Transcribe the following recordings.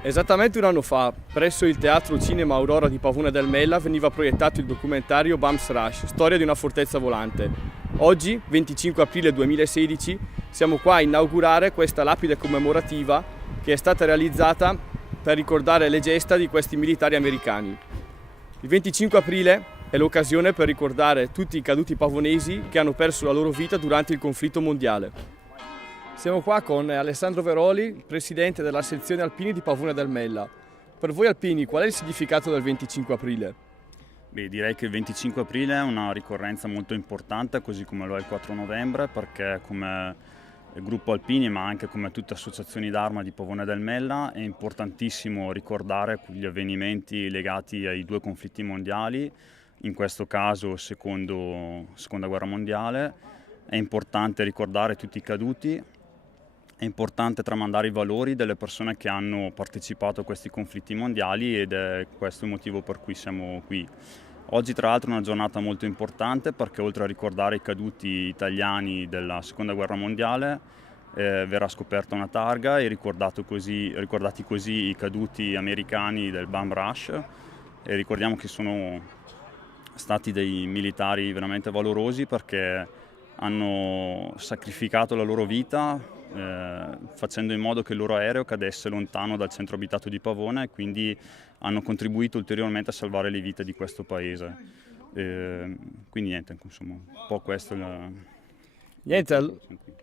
Esattamente un anno fa, presso il Teatro Cinema Aurora di Pavone del Mella veniva proiettato il documentario Bumps Rush, storia di una fortezza volante. Oggi, 25 aprile 2016, siamo qua a inaugurare questa lapide commemorativa che è stata realizzata per ricordare le gesta di questi militari americani. Il 25 aprile è l'occasione per ricordare tutti i caduti pavonesi che hanno perso la loro vita durante il conflitto mondiale. Siamo qua con Alessandro Veroli, presidente della sezione alpini di Pavone del Mella. Per voi alpini, qual è il significato del 25 aprile? Beh, direi che il 25 aprile è una ricorrenza molto importante, così come lo è il 4 novembre, perché come gruppo alpini, ma anche come tutte associazioni d'arma di Pavone del Mella, è importantissimo ricordare gli avvenimenti legati ai due conflitti mondiali, in questo caso seconda guerra mondiale. È importante ricordare tutti i caduti. È importante tramandare i valori delle persone che hanno partecipato a questi conflitti mondiali ed è questo il motivo per cui siamo qui. Oggi tra l'altro è una giornata molto importante perché oltre a ricordare i caduti italiani della seconda guerra mondiale verrà scoperta una targa e ricordati così i caduti americani del Bum Rush e ricordiamo che sono stati dei militari veramente valorosi perché hanno sacrificato la loro vita facendo in modo che il loro aereo cadesse lontano dal centro abitato di Pavone e quindi hanno contribuito ulteriormente a salvare le vite di questo paese. Quindi niente, insomma, un po' questo Niente,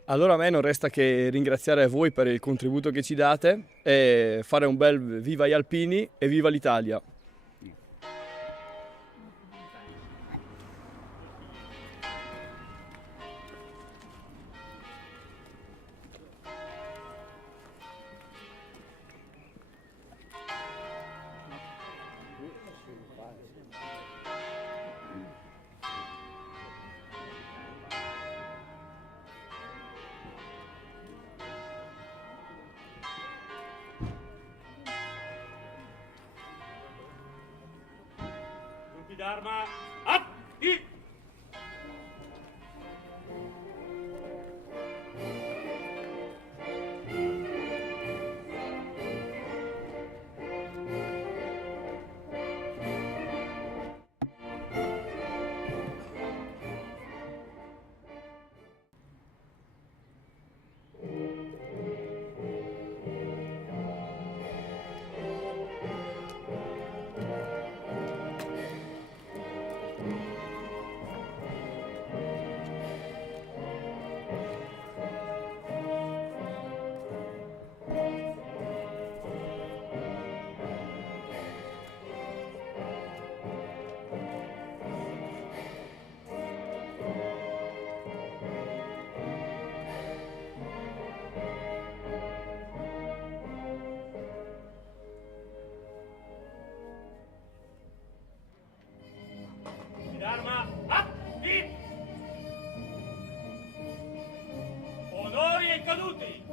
allora a me non resta che ringraziare voi per il contributo che ci date e fare un bel viva gli alpini e viva l'Italia. Dharma, atti! Dharma, atti! Onori ai caduti!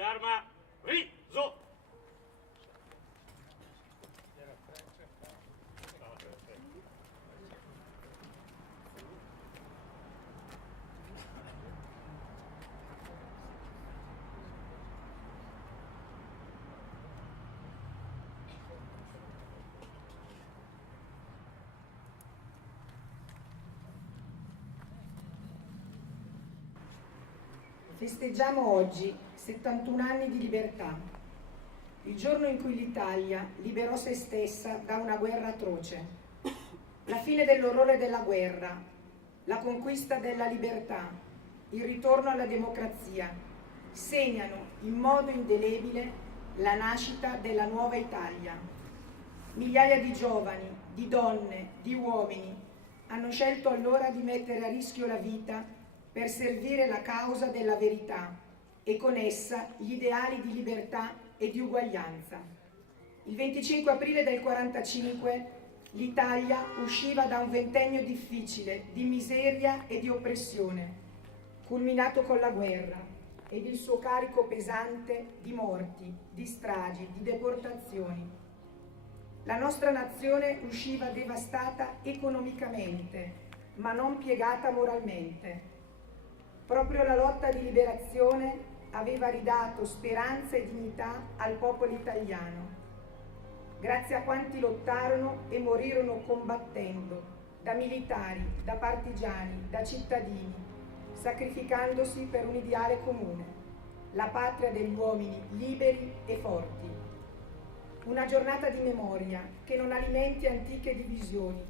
Dharma, riso! Festeggiamo oggi 71 anni di libertà, il giorno in cui l'Italia liberò se stessa da una guerra atroce. La fine dell'orrore della guerra, la conquista della libertà, il ritorno alla democrazia segnano in modo indelebile la nascita della nuova Italia. Migliaia di giovani, di donne, di uomini hanno scelto allora di mettere a rischio la vita per servire la causa della verità e con essa gli ideali di libertà e di uguaglianza. Il 25 aprile del 1945 l'Italia usciva da un ventennio difficile di miseria e di oppressione, culminato con la guerra ed il suo carico pesante di morti, di stragi, di deportazioni. La nostra nazione usciva devastata economicamente, ma non piegata moralmente. Proprio la lotta di liberazione aveva ridato speranza e dignità al popolo italiano. Grazie a quanti lottarono e morirono combattendo, da militari, da partigiani, da cittadini, sacrificandosi per un ideale comune, la patria degli uomini liberi e forti. Una giornata di memoria che non alimenti antiche divisioni,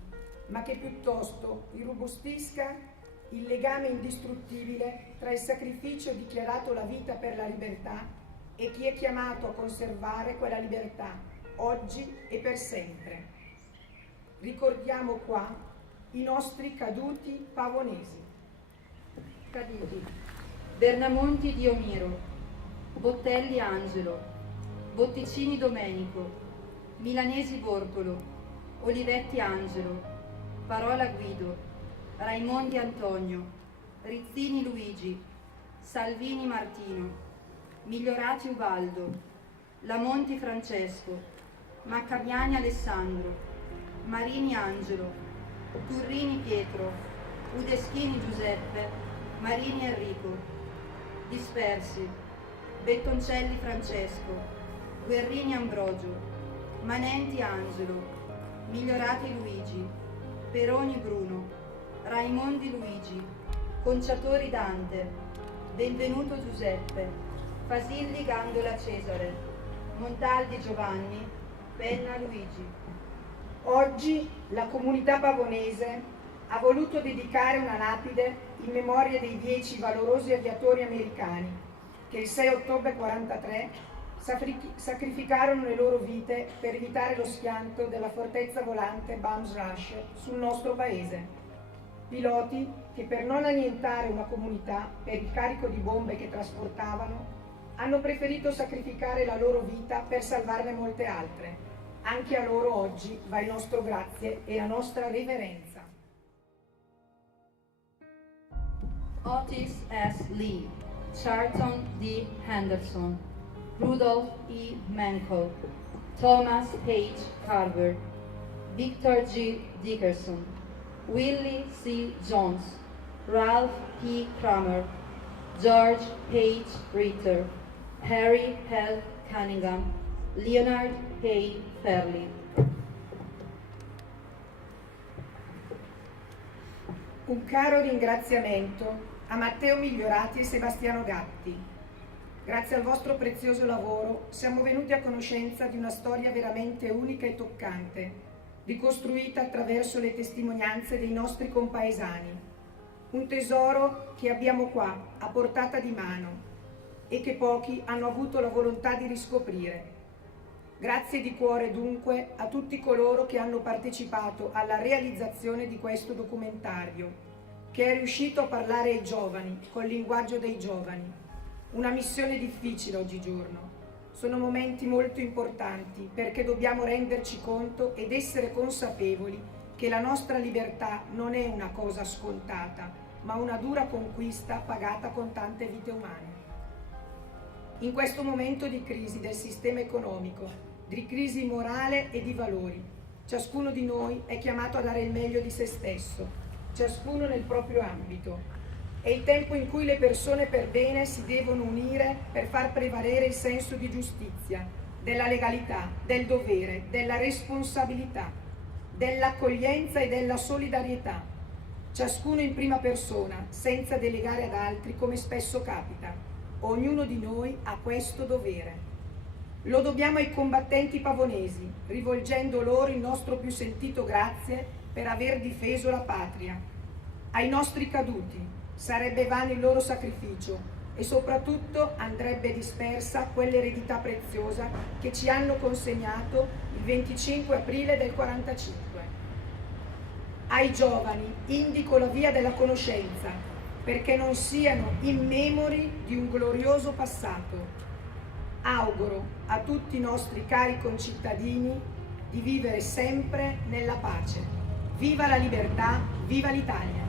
ma che piuttosto irrobustisca il legame indistruttibile tra il sacrificio dichiarato la vita per la libertà e chi è chiamato a conservare quella libertà oggi e per sempre. Ricordiamo qua i nostri caduti pavonesi. Caduti: Bernamonti Diomiro, Bottelli Angelo, Botticini Domenico, Milanesi Bortolo, Olivetti Angelo, Parola Guido, Raimondi Antonio, Rizzini Luigi, Salvini Martino, Migliorati Ubaldo, Lamonti Francesco, Maccamiani Alessandro, Marini Angelo, Turrini Pietro, Udeschini Giuseppe, Marini Enrico. Dispersi: Bettoncelli Francesco, Guerrini Ambrogio, Manenti Angelo, Migliorati Luigi, Peroni Bruno, Raimondi Luigi, Conciatori Dante, Benvenuto Giuseppe, Fasilli Gandola Cesare, Montaldi Giovanni, Penna Luigi. Oggi la comunità pavonese ha voluto dedicare una lapide in memoria dei 10 valorosi aviatori americani che il 6 ottobre 1943 sacrificarono le loro vite per evitare lo schianto della fortezza volante Bams Rush sul nostro paese. Piloti che per non annientare una comunità per il carico di bombe che trasportavano hanno preferito sacrificare la loro vita per salvarne molte altre. Anche a loro oggi va il nostro grazie e la nostra riverenza. Otis S. Lee, Charlton D. Henderson, Rudolph E. Menkel, Thomas H. Carver, Victor G. Dickerson, Willie C. Jones, Ralph P. Kramer, George H. Ritter, Harry L. Cunningham, Leonard A. Fairley. Un caro ringraziamento a Matteo Migliorati e Sebastiano Gatti. Grazie al vostro prezioso lavoro siamo venuti a conoscenza di una storia veramente unica e toccante, ricostruita attraverso le testimonianze dei nostri compaesani. Un tesoro che abbiamo qua, a portata di mano, e che pochi hanno avuto la volontà di riscoprire. Grazie di cuore dunque a tutti coloro che hanno partecipato alla realizzazione di questo documentario, che è riuscito a parlare ai giovani, col linguaggio dei giovani. Una missione difficile oggigiorno. Sono momenti molto importanti perché dobbiamo renderci conto ed essere consapevoli che la nostra libertà non è una cosa scontata, ma una dura conquista pagata con tante vite umane. In questo momento di crisi del sistema economico, di crisi morale e di valori, ciascuno di noi è chiamato a dare il meglio di se stesso, ciascuno nel proprio ambito. È il tempo in cui le persone per bene si devono unire per far prevalere il senso di giustizia, della legalità, del dovere, della responsabilità, dell'accoglienza e della solidarietà. ciascuno in prima persona, senza delegare ad altri come spesso capita. Ognuno di noi ha questo dovere. Lo dobbiamo ai combattenti pavonesi, rivolgendo loro il nostro più sentito grazie per aver difeso la patria. Ai nostri caduti, sarebbe vano il loro sacrificio e soprattutto andrebbe dispersa quell'eredità preziosa che ci hanno consegnato il 25 aprile del 45. Ai giovani indico la via della conoscenza perché non siano immemori di un glorioso passato. Auguro a tutti i nostri cari concittadini di vivere sempre nella pace. Viva la libertà, viva l'Italia!